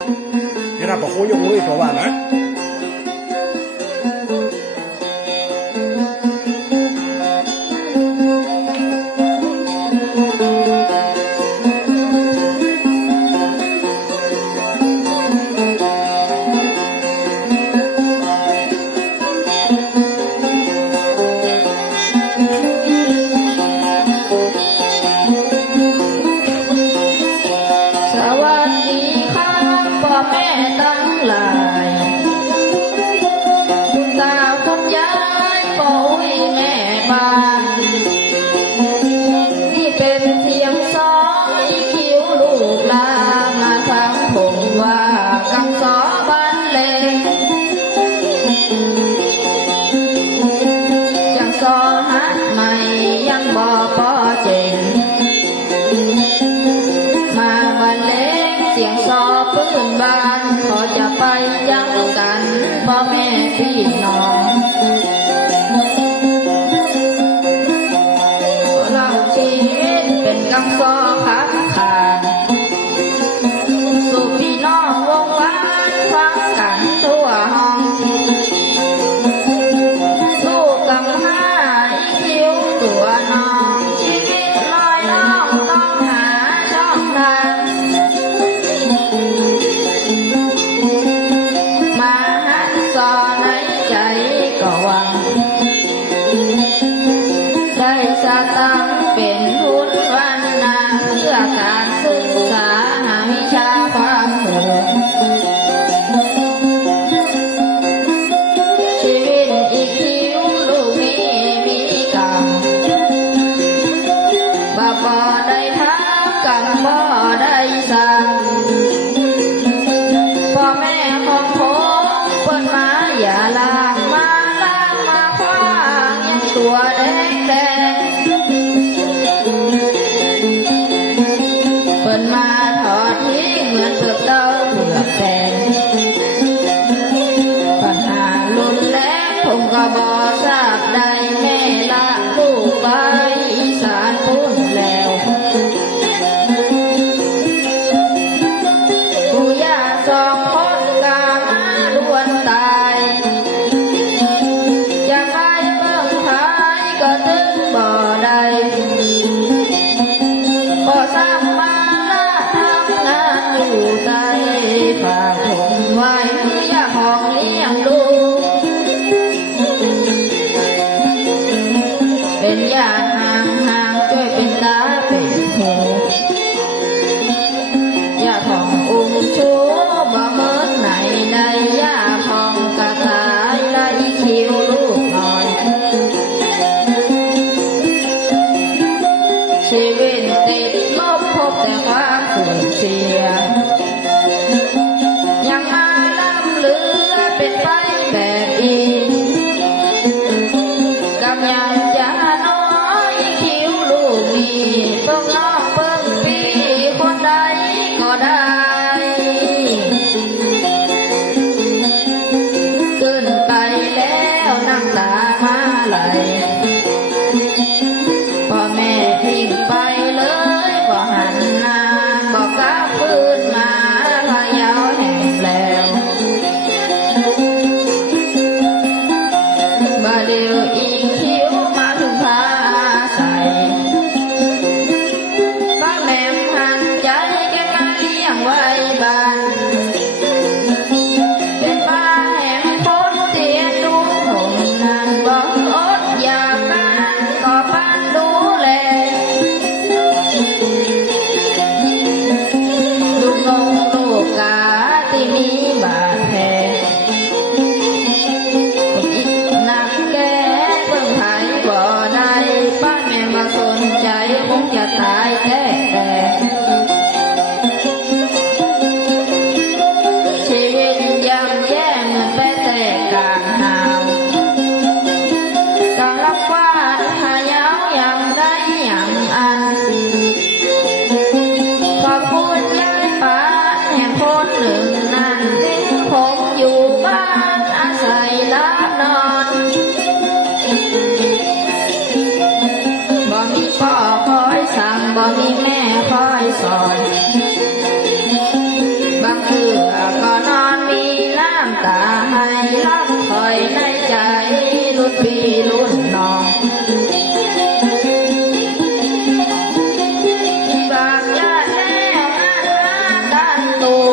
นี่เราบอกโคยกมือตัวว่านะแม่ตั้งหลายคุณตาคุณยายก็อุ้ยแม่บ้านนี่เป็นเสียงสอยคิ้วลูกลามาทางผมว่ากังสอบ้านเลงยังสอหัดใหม่ยังบ่พอเจ๋งมาบันเลงเสียงสอพื้นบ้านขอจะไปจังกันพ่อแม่พี่น้องเราชีวิตเป็นกังสอขับขาดสู่พี่น้องวงวานฟังกันทั่วห้องลูกกำห้าอีคิ้วตัวน้องชีวิตลอยล่องต้องหาช่องทางมาหันสอในใจก็หวังได้สตังค์เป็นทุนวันนาเพื่อการศึกษาหาวิชาความรู้ชีวิตอีกคิ้วลูกนี้มีกรรมบ่ได้ทับกันบ่ได้สั่งพ่อแม่ของผมเปิดมาอย่าลางมาคว้างยังตัวแดงเปิดมาถอดทิ้งเหมือนเปลือกเต้าเปลือกแดงปัญหารุนแรงผมก็บ่ทราบใดแม่ละลูกไปอีสานพุ่นแล้วปู่ย่าสองคนกามาล้วนตายจะไปเบิ่งท้ายก็ถึงบ่ได้พอสร้างมาละทำงานอยู่ใจฝากผมไว้อย่าของเลี้ยงดูเป็นญาติห่างช่วยเป็นตาเป็นหูอย่าของอุ้มชูบ่เหมือนไหนใดอย่าของกระต่ายไล่คิวลูกน้อยชีวิตติดลบพบแต่ความสูญเสียยังมาล้ำเหลือเป็นไปแบบอีกกำยังจะน้อยคิ้วลูกมีเพิ่งน้องเพิ่งปีคนใดก็ได้ขึ้นไปแล้วน้ำตามาไหลพ่อแม่ทิ้งไปเลยบ่หันหน้าบ่กลับคืนมาพะเยาแห่งแล้วบ่เดียวอีกคิ้วมาถึงพาใส่ป้าแม่หันใจแกมาเลี้ยงไว้บ้านเป็นป้าแห่งคนเตียนดูผมนั้นบ่อดอยากกันก็ปันดูแลลูกนงลูกกาที่มีบาดแผลอีกนักแก่เพิ่งหายบ่ได้ป้าแม่มาสนใจคงจะตายแท้ชีวิตย่ำแย่เหมือนแปะแต่กลางหาวต้องรับว่าหายาวยังได้ยังอันขอบคุณยายป้าแห่งคนหนึ่งนั้นที่ผมอยู่บ้านอาศัยรับนอนบ่มีพ่อคอยสั่งบ่มีแม่คอยสอนบางคือ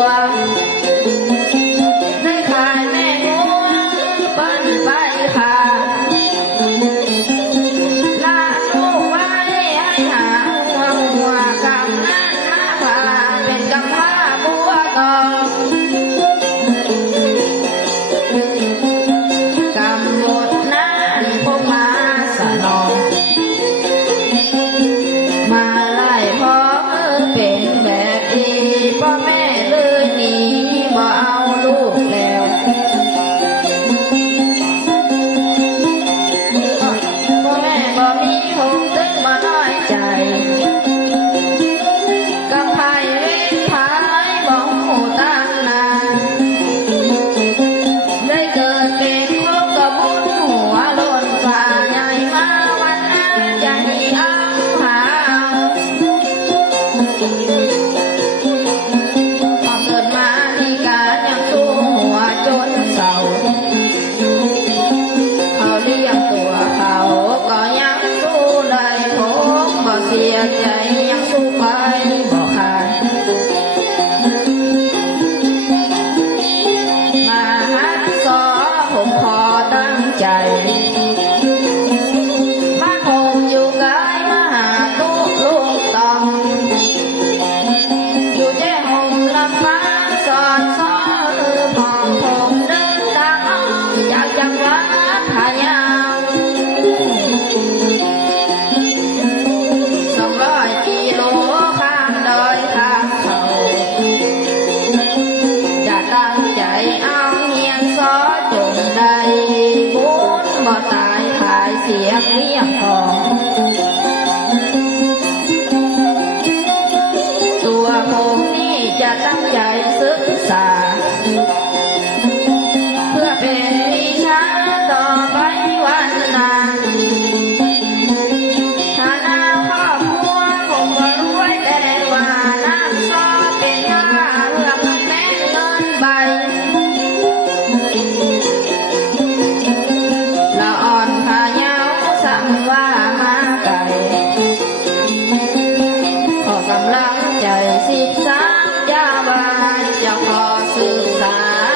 วได้ขายแม่งัวปั้นไปค่ะลาลูกไว้ให้หาหัวกำนันมาผ่าเป็นกำพร้าบัวตองกำบดนั้นพวกมาสนองมาไล่พ่อเป็นแบบอีพ่อแม่เลยหนีบ่เอาลูกแล้วพ่อแม่บ่มีคงตึงบ่น้อยใจกำไพเว้นพายบ่หูตั้งนานได้เกิดเป็นครบกระบุญหัวหล่นฝ่าใหญ่มาวันนั้นจะให้เอาหาพอเกิดมาที่การยังสู้หัวจนเศร้าเขาเลี้ยงตัวเขาก็ยังสู้ได้ผมบ่เสียใจยังสู้ไปบ่ขาดมาหัดสอผมขอตั้งใจบ้านผมอยู่ไกลมาหาตุลูกตองอยู่แจ้หงลำฟ้าสอนสอนพอผมเดินทางจากจังหวัดพะเยา200 กิโลข้ามดอยข้ามเขาจะตั้งใจเอาเฮียนสอจนได้บุญบ่ตายขายเสียงเลี้ยงทองตัวผมนี่จะตั้งใจศึกษาเพื่อเป็นวิชาต่อไปวันนั้นฐานะครอบครัวผมก็รวยแต่ว่าน้ำซอเป็นค่าเพื่อแม่เงินใบละอ่อนพาเยาสั่งว่ามาไกลขอกำลังใจ13 ยาบาจะขอสื่อสาร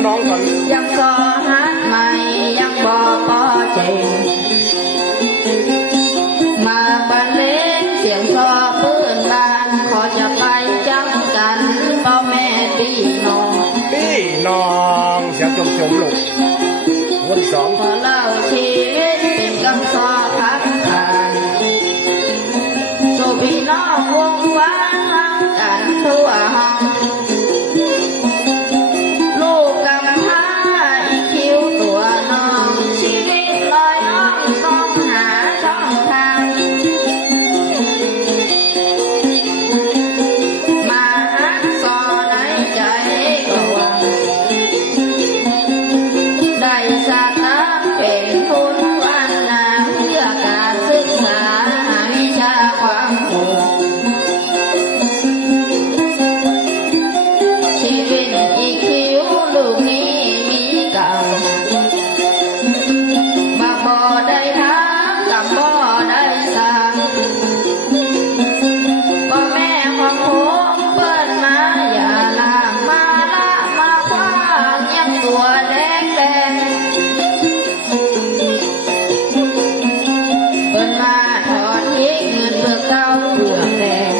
ำน้องก่อน ยังซอหันใหม่ยังบ่พอเจงมาบรรเลงเสียงซอพื้นบ้านขอจะไปจังกันพ่อแม่พี่น้อง พี่น้องเสียงจมๆลูกคนที่สอง พอเล่าชีวิตเป็นกำซอพักผ่านสู่พี่น้องวงวานรักกันทั่วห้องลูกกำพร้าอีคิวตัวน้องชีวิตลอยล่องต้องหาช่องทางมาหักซอในใจก็หวังได้สาตาเป็นทุนวันนาเพื่อการศึกษาวิชาความรู้ ชีวิตอีคิวลูกนี้มีเก่ามาบ่ได้ทำกับบ่ได้สั่งพ่อแม่ของผมเปิดมาอย่าลางมาละมาคว้างยังตัวแดงแดงเปิดมาถอนทิ้งเงินเพื่อเก่าเพื่อแดง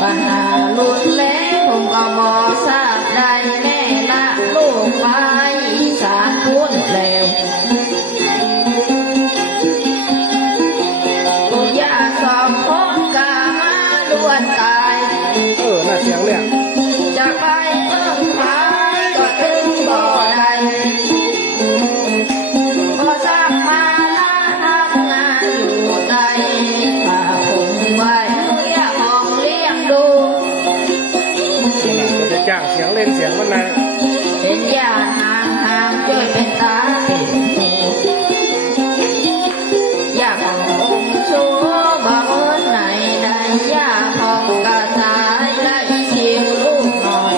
ปัญหาลุนแล้ผมก็บ่ทราบได้แม่ละลูกไปอีสานพูดแล้วลูกย่าสองคนกามาล้วนตาย น่าเสียงเนี่ย จะไปเมืองไทยก็ถึงบ่ได้ก็สร้างมาละทำงานอยู่ใต้ผ้าผมไว้เลี้ยงห้องเลี้ยงดู ก็จะจ้างเสียงเล่นเสียงมันนะ เป็นญาติห่างห่างช่วยเป็นตาเป็นหูอยากขององค์ชูบ่เอิ้นไหนได้ยาของกระสายและอีชิวลูกหน่อย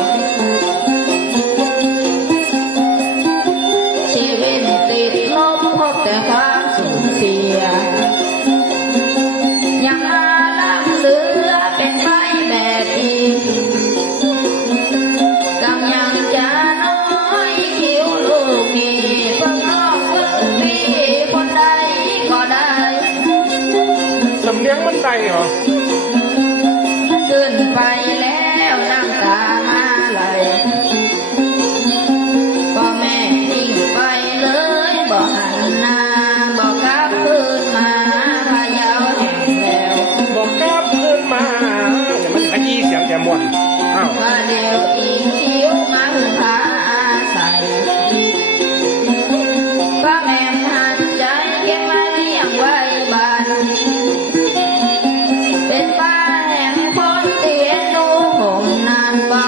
ชีวิตติดลบพบแต่ความสูญเสียยังมาล้ำเหลือเป็นไปแบบอีกกำยังจะน้อยคิวลูกนี่เพิ่งนอกเพิ่งปีคนใดก็ได้ สำเนียงมันได้เหรอ ขึ้นไปแล้วน้ำตามาไหลพ่อแม่ทิ้งไปเลยบอกหันหน้าบอกกลับคืนมาพะเยาแห่งแล้ว บอกกลับคืนมาอย่ามันขยี้เสียงแกม่วนอ้าว มาเดียวอีกคิ้วมาหึงพาอาศัยป้าแม่หันใจเก็บมาเลี้ยงไว้บ้านเป็นป้าแห่งคนเตียนดูผมนานบ่อ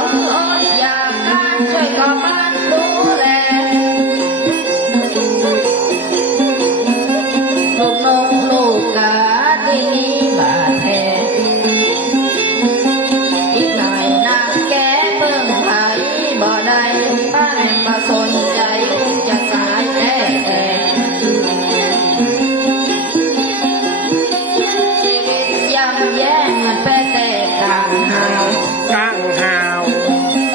ดอยากการช่วยก่อบ้านดูแลลูกนกลูกกาที่มีบาดแผลอีกหน่อยนางแกเพิ่งไถบ่ได้ป้าแม่บ่สนใจจะตายแท้ชีวิตย่ำแย่มันแปรแต่กลางหาว กลางหาว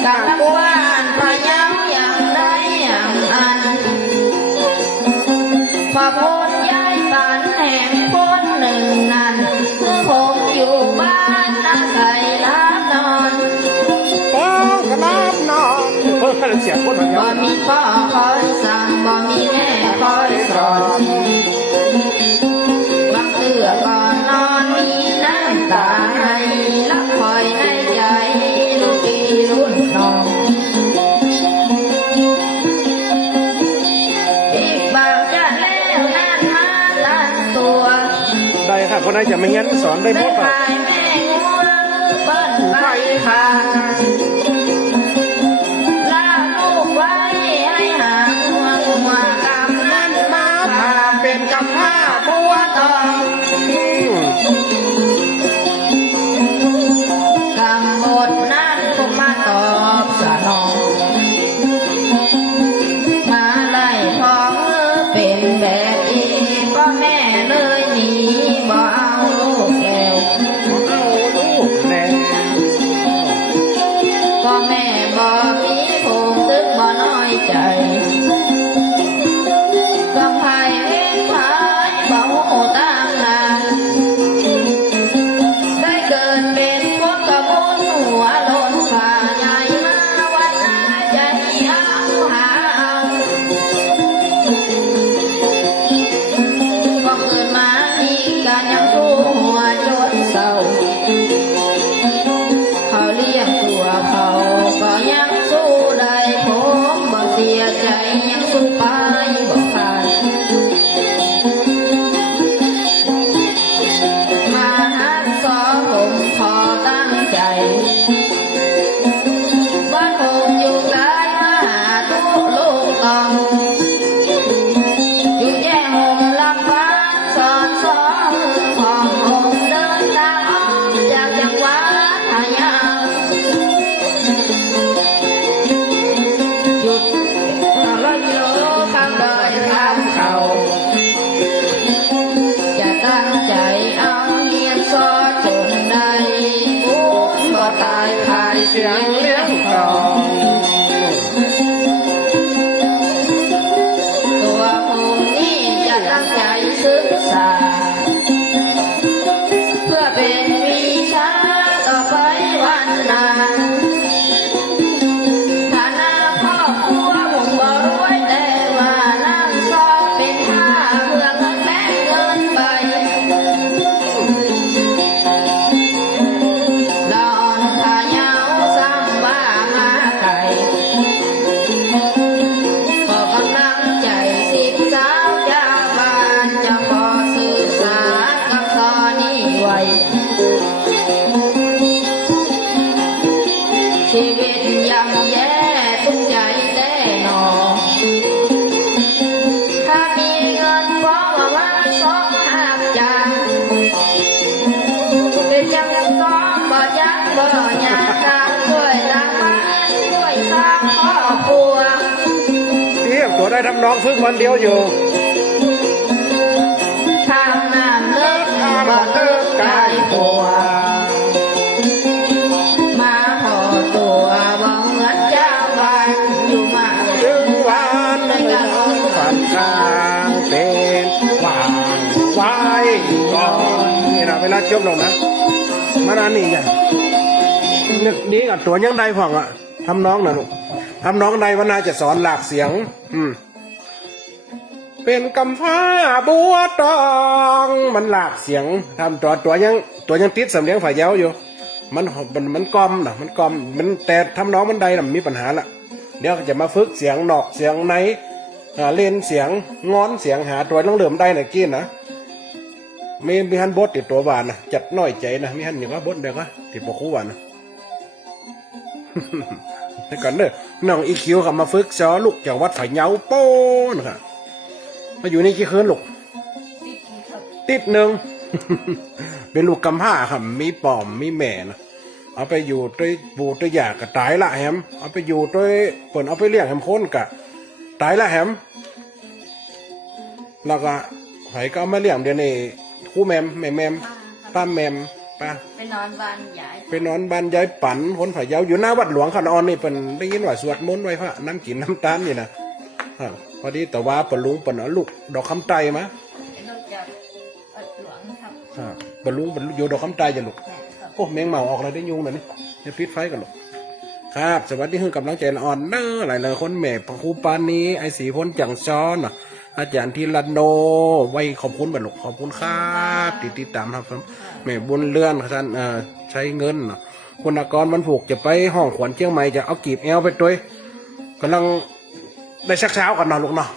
กลางน้ำว่านพะเยาอย่างใดอย่างอันพอพ้นย้ายบ้านแห่งคนหนึ่งนั้นคือผมอยู่บ้านอาศัยรับนอน ป้องกระลาบนอนเพิ่มเสียงคนมันเย บ่ อะ มีพ่อคอยสั่งบ่มีแม่คอยสอนบางเตือก่อนนอนมีน้ำตาให้รักคอยในใจลูกพี่รุ่นน้องอีกบางจะแล้วนั่นมาลันตัว ได้ค่ะคนไหนจะไม่งั้นสอนได้หม ได้ ดอ่ะ ขายแม่งัวเปิ้นไปขายลาลูกไว้ให้หางัวกำนันมา มา พา เป็นกำผ้าบัวตอง กำบทนั้นคงมาตอบสนองมาไล่ท้องเป็นแบบอีพ่อแม่เลยหนีบ่เอาลูกแก้ว ปัว เทียบตัวได้ทำน้องฝึกวันเดียวอยู่ ทางน้ำเลิกบ่เลิกกายปัวมาพอตัวบ่เหมือนเจ้าบ้านอยู่มา ถึงวันนั้นฝันกลางเป็นวางไว้ก่อนนี่นะเวลาจบลงนะมันอันนี้ไงนึกดีกับตัวยังใดผ่องอ่ะทำน้องนะลูกทำน้องใดว่าน่าจะสอนหลากเสียงเป็นกำฟ้าบัวตองมันหลากเสียงทำตัวยังติดสำเนียงฝ่ายเย้าอยู่มันกลอมนะมันกลอมมันแต่ทำน้องมันใดน่ะมีปัญหาละเดี๋ยวจะมาฝึกเสียงนอกเสียงในเล่นเสียงงอนเสียงหาตัวต้องเหลื่อมได้นะกินนะมีฮันบดติดตัวบานนะจัดน้อยใจนะมีฮันอย่างว่าบดเด็กว่าติดปกคู่บานนะ แต่ก่อนเด้อน้องอีคิวขับมาฝึกซ้อลูกจากวัดฝ่ายเย้าโป้นะครับมาอยู่ในกี่คืนลูกติดหนึ่ง เป็นลูกกำพร้าครับมีปอมมีแม่นะเอาไปอยู่ด้วยบูด้วยยากะตายละแฮมเอาไปอยู่ด้วยเปิ่นเอาไปเลี้ยงแฮมค้นกะตายละแฮมแล้วก็ไผก็เอามาเลี้ยงเดี๋ยวนี้คู่แมมแม่ป้าแมมป้า ไปนอนบ้านยาย ไปนอนบ้านยายปั่นคนฝ่ายเย้าอยู่หน้าวัดหลวงขนอนนี่เป็นได้ยินว่าสวดมนต์ไว้พระน้ำกินน้ำตาลนี่นะพอดีแต่ว่าปลุงปนเอาลูกดอกคำไตมา เป็นลูกจากหลวงครับ ปลุงอยู่ดอกคำไตจะลูก แม่ครับ โอ้แมงเมาออกอะไรได้ยุงเลยนี่จะพิษไฟกันลูกครับสวัสดีคือกำลังใจละอ่อนเน้อหลายๆคนแม่พระครูปานนี้ไอ้สีพ้นจังซ้อนอาจารย์ทีรันโนไว้ขอบคุณบัดลูกขอบคุณครับติดตามครับแม่บุญเลื่อนท่านใช้เงินคุณอากรมันผูกจะไปห้องขวัญเชียงใหม่จะเอากีบแอลไปด้วยกำลังได้ชักเช้ากันนอนลูกเนาะ